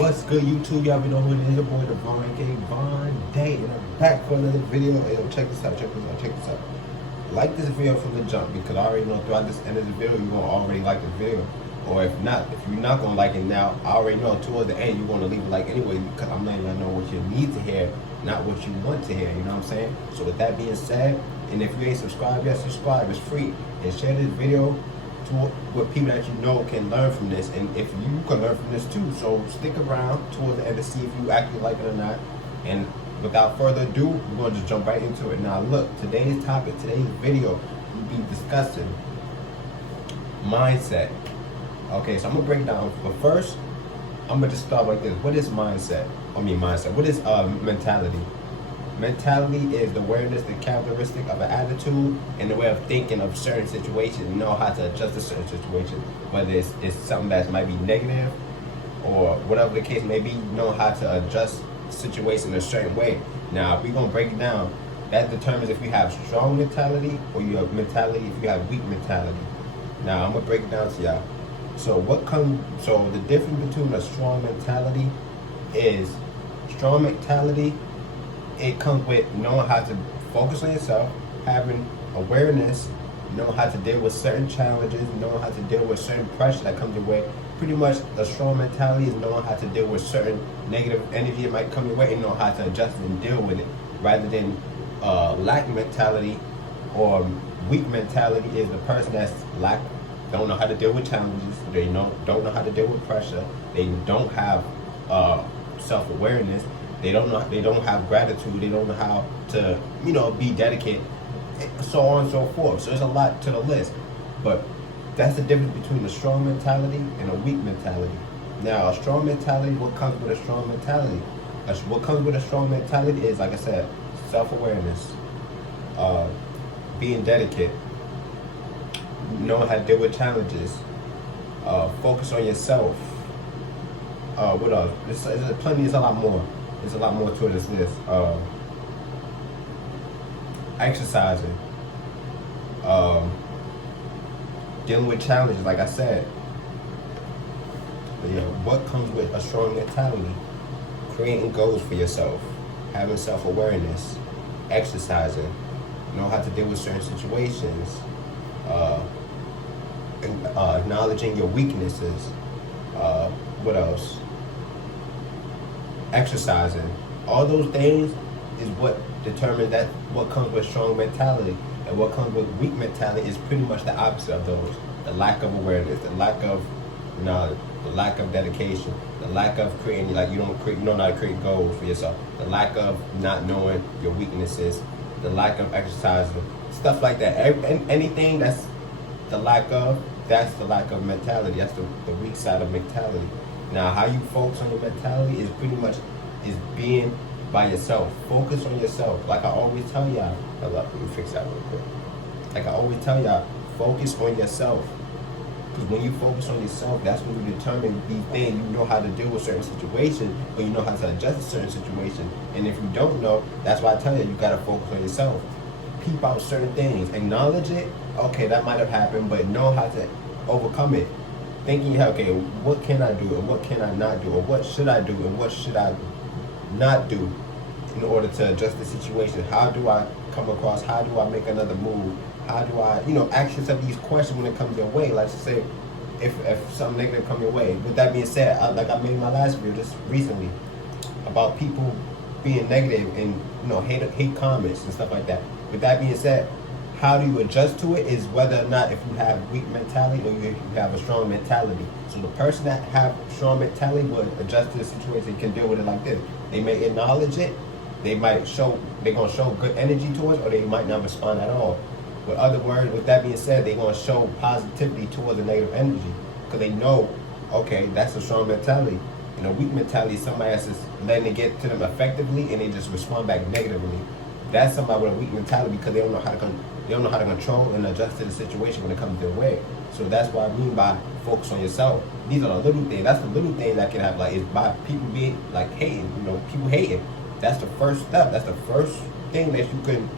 What's good, YouTube? Y'all know who it is. Your boy Devon, aka Von Day, and I'm back for another video. Hey, yo, check this out, check this out, check this out. Like this video from the jump, because I already know throughout this end of the video, you're going to already like the video. Or if you're not going to like it now, I already know towards the end, you're going to leave a like anyway, because I'm letting you know what you need to hear, not what you want to hear, you know what I'm saying? So with that being said, and if you ain't subscribed yet, subscribe, it's free. And share this video with people that you know can learn from this, and if you can learn from this too. So stick around towards the end to see if you actually like it or not. And without further ado, we're going to just jump right into it. Now look, today's topic, today's video, we'll be discussing mindset. Okay, so I'm going to break it down, but first, I'm going to just start like this. What is mindset? What is mentality? Mentality is the awareness, the characteristic of an attitude, and the way of thinking of certain situations. You know how to adjust to certain situations, whether it's something that might be negative or whatever the case may be. You know how to adjust situations in a certain way. Now, if we're gonna break it down, that determines if you have strong mentality or you have mentality if you have weak mentality. Now, I'm gonna break it down to y'all. So the difference between a strong mentality is strong mentality. It comes with knowing how to focus on yourself, having awareness, knowing how to deal with certain challenges, knowing how to deal with certain pressure that comes your way. Pretty much a strong mentality is knowing how to deal with certain negative energy that might come your way and know how to adjust and deal with it, rather than lack mentality or weak mentality is the person that's don't know how to deal with challenges, they don't know how to deal with pressure, they don't have self-awareness, they don't have gratitude, they don't know how to, be dedicated, so on and so forth. So there's a lot to the list. But that's the difference between a strong mentality and a weak mentality. Now, a strong mentality, what comes with a strong mentality? What comes with a strong mentality is, like I said, self-awareness, being dedicated, knowing how to deal with challenges, focus on yourself. What else? There's a lot more. There's a lot more to this list. Exercising, dealing with challenges, like I said. But what comes with a strong mentality? Creating goals for yourself, having self-awareness, exercising, know how to deal with certain situations, acknowledging your weaknesses. What else? Exercising. All those things is what determines that what comes with strong mentality, and what comes with weak mentality is pretty much the opposite of those. The lack of awareness, the lack of knowledge, the lack of dedication, the lack of creating, you don't know how to create goals for yourself, the lack of not knowing your weaknesses, the lack of exercising, stuff like that. Anything that's the lack of mentality. That's the weak side of mentality. Now, how you focus on your mentality is pretty much being by yourself. Focus on yourself. Like I always tell y'all, let me fix that real quick. Like I always tell y'all, focus on yourself. Because when you focus on yourself, that's when you determine these things. You know how to deal with certain situations, but you know how to adjust to certain situations. And if you don't know, that's why I tell you got to focus on yourself. Peep out certain things. Acknowledge it. Okay, that might have happened, but know how to overcome it. Thinking, okay, what can I do and what can I not do, or what should I do and what should I not do in order to adjust the situation? How do I come across? How do I make another move? How do I, ask yourself these questions when it comes your way? Like, say, if something negative come your way. With that being said, I made my last video just recently about people being negative and hate comments and stuff like that. With that being said, how do you adjust to it is whether or not if you have weak mentality or you have a strong mentality. So the person that have strong mentality will adjust to the situation, can deal with it like this. They may acknowledge it, they're gonna show good energy towards it, or they might not respond at all. With other words, with that being said, they're gonna show positivity towards the negative energy because they know, okay, that's a strong mentality. Weak mentality is somebody that's just letting it get to them effectively and they just respond back negatively. That's somebody with a weak mentality because they don't know how to control and adjust to the situation when it comes their way. So that's what I mean by focus on yourself. These are the little things. That's the little things that can happen. Like, is by people being like hating. People hating. That's the first step. That's the first thing that you can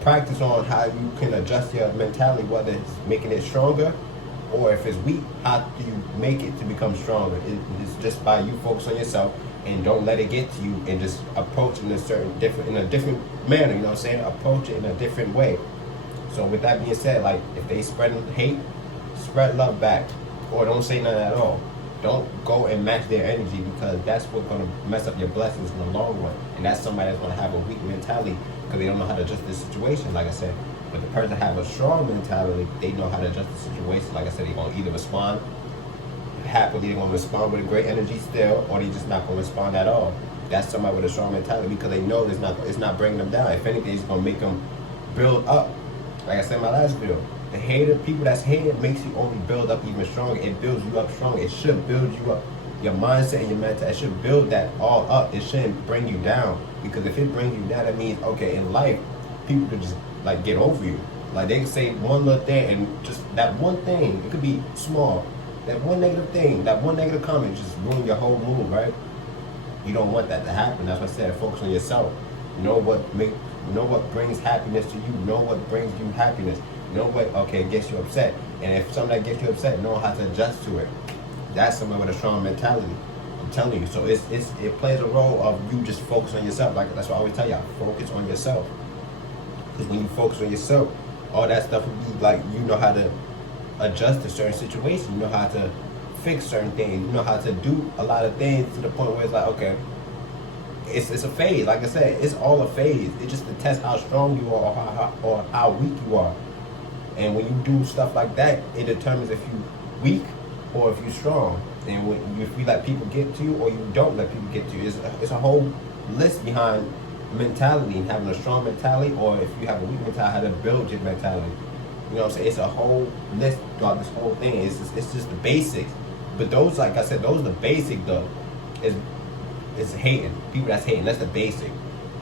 practice on, how you can adjust your mentality, whether it's making it stronger Or if it's weak, how do you make it to become stronger? It's just by you focus on yourself and don't let it get to you, and just approach it in a different manner. You know what I'm saying? Approach it in a different way. So with that being said, like if they spread hate, spread love back, or don't say nothing at all. Don't go and match their energy, because that's what's gonna mess up your blessings in the long run. And that's somebody that's gonna have a weak mentality because they don't know how to adjust the situation. Like I said, but the person that have a strong mentality, they know how to adjust the situation. Like I said, they're gonna either respond happily, they're gonna respond with a great energy still, or they just not gonna respond at all. That's somebody with a strong mentality, because they know it's not bringing them down. If anything, it's gonna make them build up. Like I said in my last video, the hater, people that's hated, makes you only build up even stronger. It builds you up stronger. It should build you up. Your mindset and your mental, it should build that all up. It shouldn't bring you down, because if it brings you down, that means, okay, in life, people could just like get over you. Like they can say one little thing, and just that one thing, it could be small. That one negative thing, that one negative comment just ruin your whole mood, right? You don't want that to happen. That's why I said focus on yourself. Know what brings happiness to you. Know what brings you happiness. Know what gets you upset. And if something that gets you upset, know how to adjust to it. That's somebody with a strong mentality. I'm telling you. So it plays a role of you just focus on yourself. Like that's what I always tell y'all. Focus on yourself. Because when you focus on yourself, all that stuff will be like, you know how to adjust to certain situations. You know how to fix certain things. You know how to do a lot of things to the point where it's like, okay, it's a phase. Like I said, it's all a phase. It's just to test how strong you are, or how weak you are. And when you do stuff like that, it determines if you weak or if you strong. And if you let people get to you, or you don't let people get to you. It's a whole list behind mentality, and having a strong mentality, or if you have a weak mentality, how to build your mentality. You know what I'm saying? It's a whole list throughout this whole thing. It's just the basics. But those, like I said, those are the basic though. It's hating. People that's hating, that's the basic.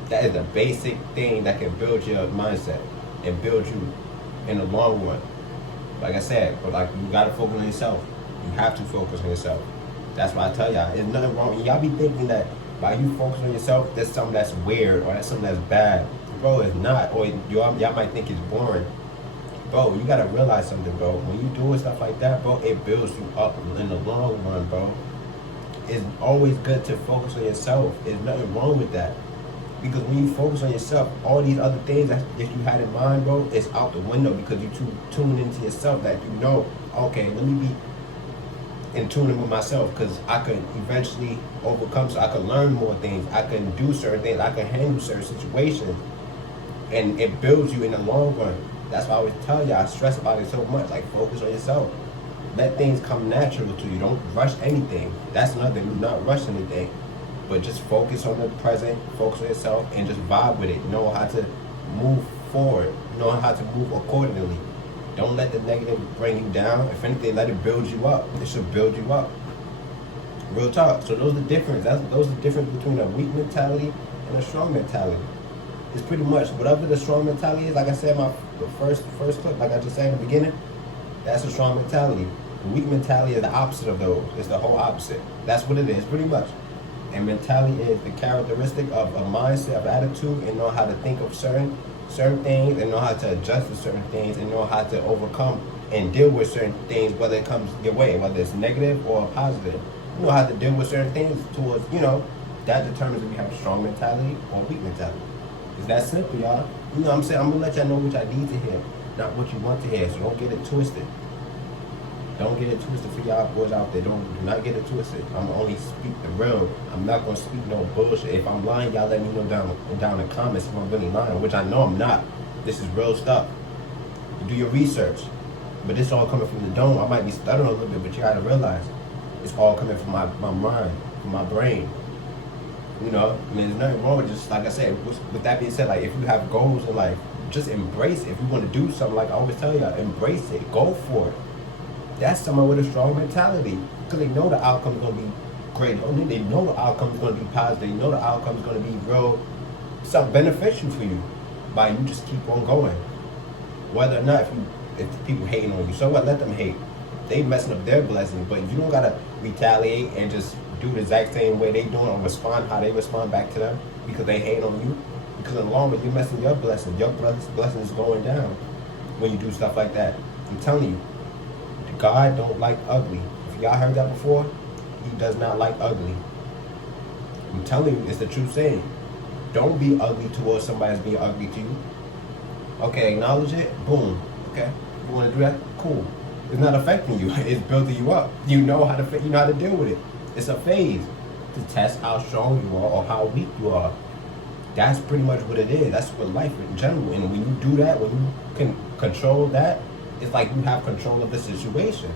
That is the basic thing that can build your mindset and build you in the long run. Like I said, but like you gotta focus on yourself. You have to focus on yourself. That's why I tell y'all, there's nothing wrong. Y'all be thinking that by you focusing on yourself, there's something that's weird or that's something that's bad. Bro, it's not. Or y'all might think it's boring. Bro, you gotta realize something, bro. When you doing stuff like that, bro, it builds you up in the long run, bro. It's always good to focus on yourself. There's nothing wrong with that. Because when you focus on yourself, all these other things that you had in mind, bro, it's out the window, because you tune into yourself, that you know, okay, let me be in tuning with myself, because I can eventually overcome, so I can learn more things, I can do certain things, I can handle certain situations, and it builds you in the long run. That's why I always tell y'all, I stress about it so much, like focus on yourself. Let things come natural to you. Don't rush anything. That's another thing. Do not rush anything. But just focus on the present, focus on yourself, and just vibe with it. Know how to move forward. Know how to move accordingly. Don't let the negative bring you down. If anything, let it build you up. It should build you up. Real talk. So those are the difference. Those are the difference between a weak mentality and a strong mentality. It's pretty much whatever the strong mentality is. Like I said, the first clip, like I just said in the beginning, that's a strong mentality. The weak mentality is the opposite of those. It's the whole opposite. That's what it is, pretty much. And mentality is the characteristic of a mindset, of attitude, and know how to think of certain things, and know how to adjust to certain things, and know how to overcome and deal with certain things, whether it comes your way, whether it's negative or positive. You know how to deal with certain things towards, that determines if you have a strong mentality or a weak mentality. It's that simple, y'all. You know what I'm saying? I'm going to let y'all know what y'all need to hear, not what you want to hear, so don't get it twisted. Don't get it twisted for y'all boys out there. Do not get it twisted. I'm gonna only speak the real. I'm not gonna speak no bullshit. If I'm lying, y'all let me know down in the comments if I'm really lying, which I know I'm not. This is real stuff. Do your research. But this all coming from the dome. I might be stuttering a little bit, but you gotta realize it's all coming from my mind, from my brain. There's nothing wrong with, just like I said, with that being said, like if you have goals in life, just embrace it. If you want to do something, like I always tell y'all, embrace it. Go for it. That's someone with a strong mentality, because they know the outcome is going to be great. They know the outcome is going to be positive. They know the outcome is going to be real, something beneficial for you, by you just keep on going. Whether or not if people hating on you, so what? Let them hate. They messing up their blessings, but you don't gotta retaliate and just do the exact same way they doing, or respond how they respond back to them because they hate on you. Because in the long run, you're messing your blessing. Your blessing is going down when you do stuff like that. I'm telling you. God don't like ugly. If y'all heard that before, he does not like ugly. I'm telling you, it's the true saying. Don't be ugly towards somebody that's being ugly to you. Okay, acknowledge it. Boom. Okay, you want to do that? Cool. It's not affecting you. It's building you up. You know how to deal with it. It's a phase to test how strong you are or how weak you are. That's pretty much what it is. That's what life in general. And when you do that, when you can control that, it's like you have control of the situation.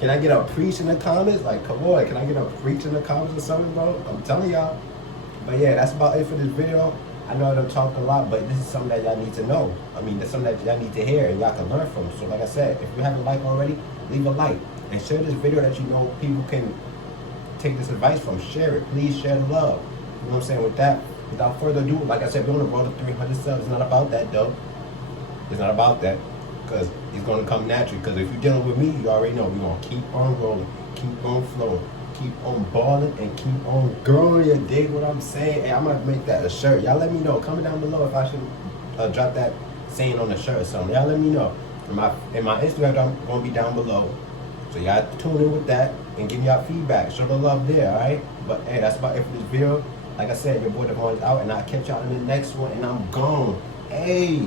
Can I get a preach in the comments? Like, come on, can I get a preach in the comments or something, bro? I'm telling y'all. But yeah, that's about it for this video. I know I don't talk a lot, but this is something that y'all need to know. I mean, that's something that y'all need to hear and y'all can learn from. So like I said, if you haven't liked already, leave a like. And share this video that you know people can take this advice from. Share it. Please share the love. You know what I'm saying? With that, without further ado, like I said, we're on the road to 300 subs. It's not about that, though. It's not about that. Because it's going to come naturally. Because if you're dealing with me, you already know we're going to keep on rolling, keep on flowing, keep on balling, and keep on growing. You dig what I'm saying? Hey, I'm going to make that a shirt. Y'all let me know. Comment down below if I should drop that saying on the shirt or something. Y'all let me know. And my Instagram going to be down below. So y'all tune in with that and give me y'all feedback. Show the love there, alright? But hey, that's about it for this video. Like I said, your boy Devon is out, and I'll catch y'all in the next one, and I'm gone. Hey!